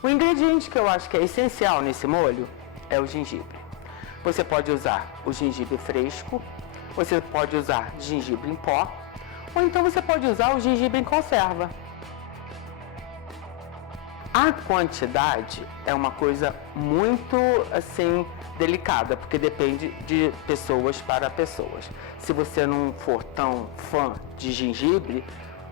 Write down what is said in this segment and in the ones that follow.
O ingrediente que eu acho que é essencial nesse molho é o gengibre. Você pode usar o gengibre fresco, você pode usar gengibre em pó, ou então você pode usar o gengibre em conserva. A quantidade é uma coisa muito, assim, delicada, porque depende de pessoas para pessoas. Se você não for tão fã de gengibre,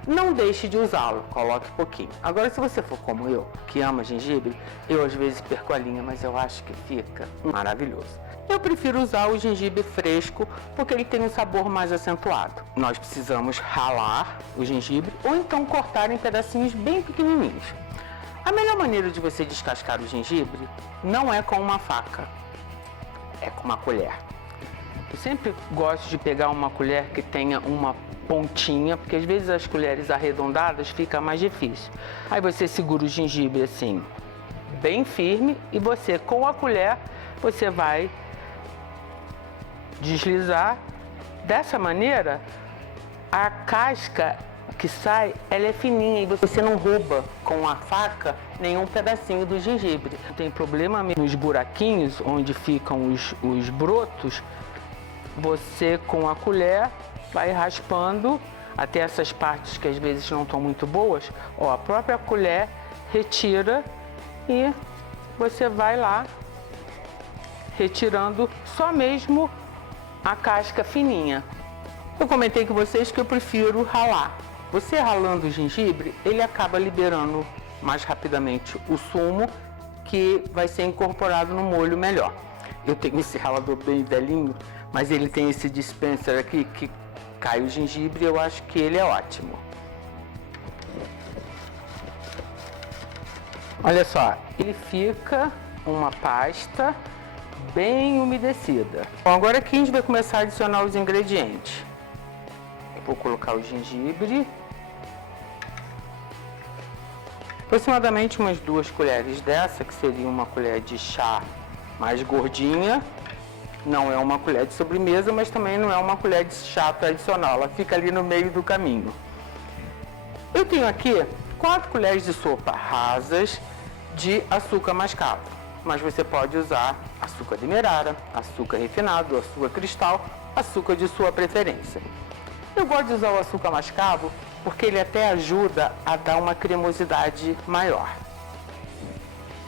não deixe de usá-lo, coloque pouquinho. Agora, se você for como eu, que ama gengibre, eu às vezes perco a linha, mas eu acho que fica maravilhoso. Eu prefiro usar o gengibre fresco, porque ele tem um sabor mais acentuado. Nós precisamos ralar o gengibre, ou então cortar em pedacinhos bem pequenininhos. A melhor maneira de você descascar o gengibre não é com uma faca, é com uma colher. Eu sempre gosto de pegar uma colher que tenha uma pontinha, porque às vezes as colheres arredondadas fica mais difícil. Aí você segura o gengibre assim, bem firme, e você com a colher, você vai deslizar. Dessa maneira, a casca que sai, ela é fininha e você não rouba com a faca nenhum pedacinho do gengibre. Não tem problema nos buraquinhos onde ficam os brotos, você com a colher vai raspando até essas partes que às vezes não estão muito boas. Ó, a própria colher retira e você vai lá retirando só mesmo a casca fininha. Eu comentei com vocês que eu prefiro ralar. Você ralando o gengibre, ele acaba liberando mais rapidamente o sumo, que vai ser incorporado no molho melhor. Eu tenho esse ralador bem velhinho, mas ele tem esse dispenser aqui que cai o gengibre, eu acho que ele é ótimo. Olha só, ele fica uma pasta bem umedecida. Bom, agora aqui a gente vai começar a adicionar os ingredientes. Vou colocar o gengibre. Aproximadamente umas 2 colheres dessa, que seria uma colher de chá mais gordinha. Não é uma colher de sobremesa, mas também não é uma colher de chá tradicional. Ela fica ali no meio do caminho. Eu tenho aqui 4 colheres de sopa rasas de açúcar mascavo. Mas você pode usar açúcar demerara, açúcar refinado, açúcar cristal, açúcar de sua preferência. Eu gosto de usar o açúcar mascavo porque ele até ajuda a dar uma cremosidade maior.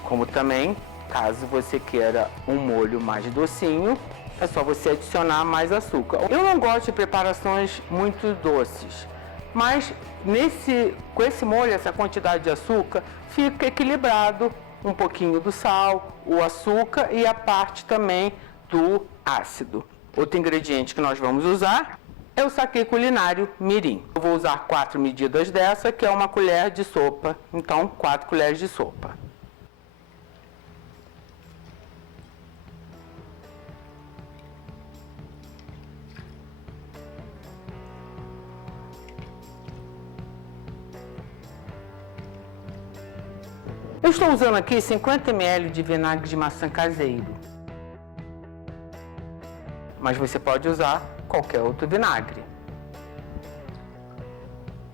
Como também, caso você queira um molho mais docinho, é só você adicionar mais açúcar. Eu não gosto de preparações muito doces, mas com esse molho, essa quantidade de açúcar, fica equilibrado. Um pouquinho do sal, o açúcar e a parte também do ácido. Outro ingrediente que nós vamos usar é o saquê culinário mirim. Eu vou usar 4 medidas dessa, que é uma colher de sopa. Então, 4 colheres de sopa. Eu estou usando aqui 50 ml de vinagre de maçã caseiro, mas você pode usar qualquer outro vinagre.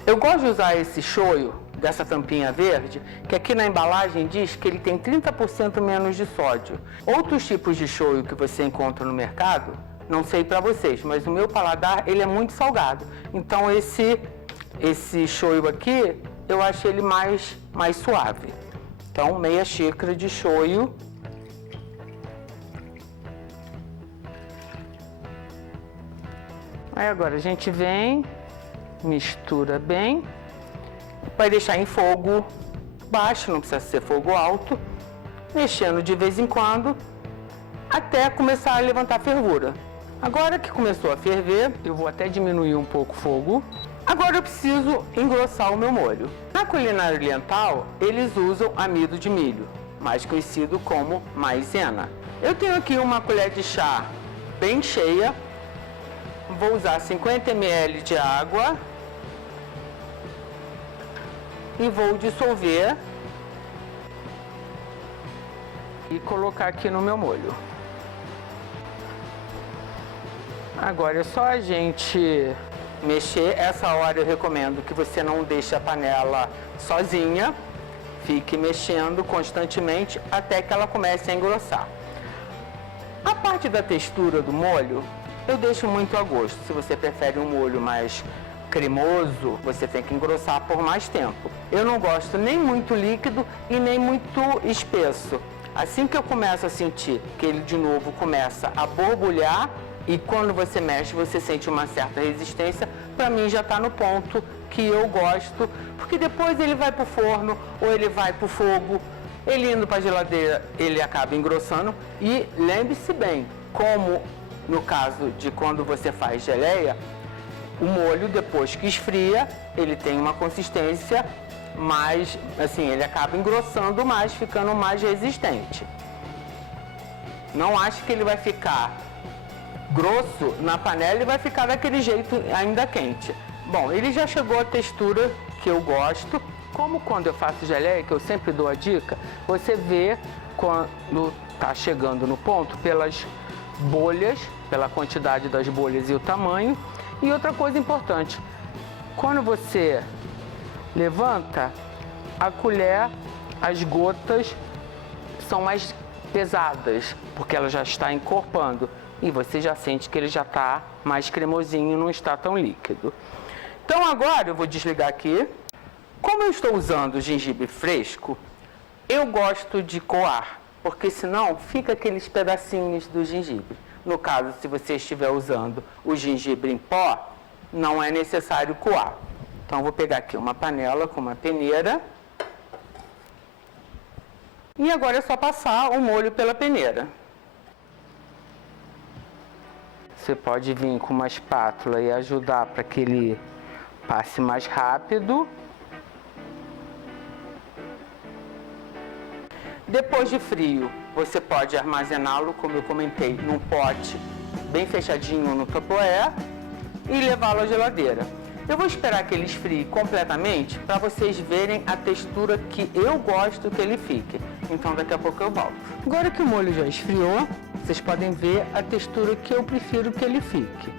Eu gosto de usar esse shoyu, dessa tampinha verde, que aqui na embalagem diz que ele tem 30% menos de sódio. Outros tipos de shoyu que você encontra no mercado, não sei para vocês, mas no meu paladar ele é muito salgado. Então esse shoyu aqui, eu acho ele mais suave. Então, meia xícara de shoyu. Aí agora a gente vem, mistura bem. Vai deixar em fogo baixo, não precisa ser fogo alto. Mexendo de vez em quando, até começar a levantar fervura. Agora que começou a ferver, eu vou até diminuir um pouco o fogo. Agora eu preciso engrossar o meu molho. Na culinária oriental, eles usam amido de milho, mais conhecido como maizena. Eu tenho aqui uma colher de chá bem cheia. Vou usar 50 ml de água e vou dissolver e colocar aqui no meu molho. Agora é só a gente mexer. Essa hora eu recomendo que você não deixe a panela sozinha. Fique mexendo constantemente até que ela comece a engrossar. A parte da textura do molho, eu deixo muito a gosto. Se você prefere um molho mais cremoso, você tem que engrossar por mais tempo. Eu não gosto nem muito líquido e nem muito espesso. Assim que eu começo a sentir que ele de novo começa a borbulhar e quando você mexe você sente uma certa resistência, para mim já está no ponto que eu gosto, porque depois ele vai para o forno ou ele vai para o fogo. Ele indo para a geladeira, ele acaba engrossando e lembre-se bem, como no caso de quando você faz geleia, o molho depois que esfria, ele tem uma consistência mais, assim, ele acaba engrossando mais, ficando mais resistente. Não acho que ele vai ficar grosso na panela e vai ficar daquele jeito ainda quente. Bom, ele já chegou à textura que eu gosto. Como quando eu faço geleia, que eu sempre dou a dica, você vê quando está chegando no ponto pelas bolhas, pela quantidade das bolhas e o tamanho. E outra coisa importante, quando você levanta a colher, as gotas são mais pesadas, porque ela já está encorpando e você já sente que ele já está mais cremosinho, não está tão líquido. Então agora eu vou desligar aqui. Como eu estou usando gengibre fresco, eu gosto de coar, porque senão fica aqueles pedacinhos do gengibre. No caso, se você estiver usando o gengibre em pó, não é necessário coar. Então, vou pegar aqui uma panela com uma peneira. E agora é só passar o molho pela peneira. Você pode vir com uma espátula e ajudar para que ele passe mais rápido. Depois de frio, você pode armazená-lo, como eu comentei, num pote bem fechadinho no Tupperware e levá-lo à geladeira. Eu vou esperar que ele esfrie completamente para vocês verem a textura que eu gosto que ele fique. Então daqui a pouco eu volto. Agora que o molho já esfriou, vocês podem ver a textura que eu prefiro que ele fique.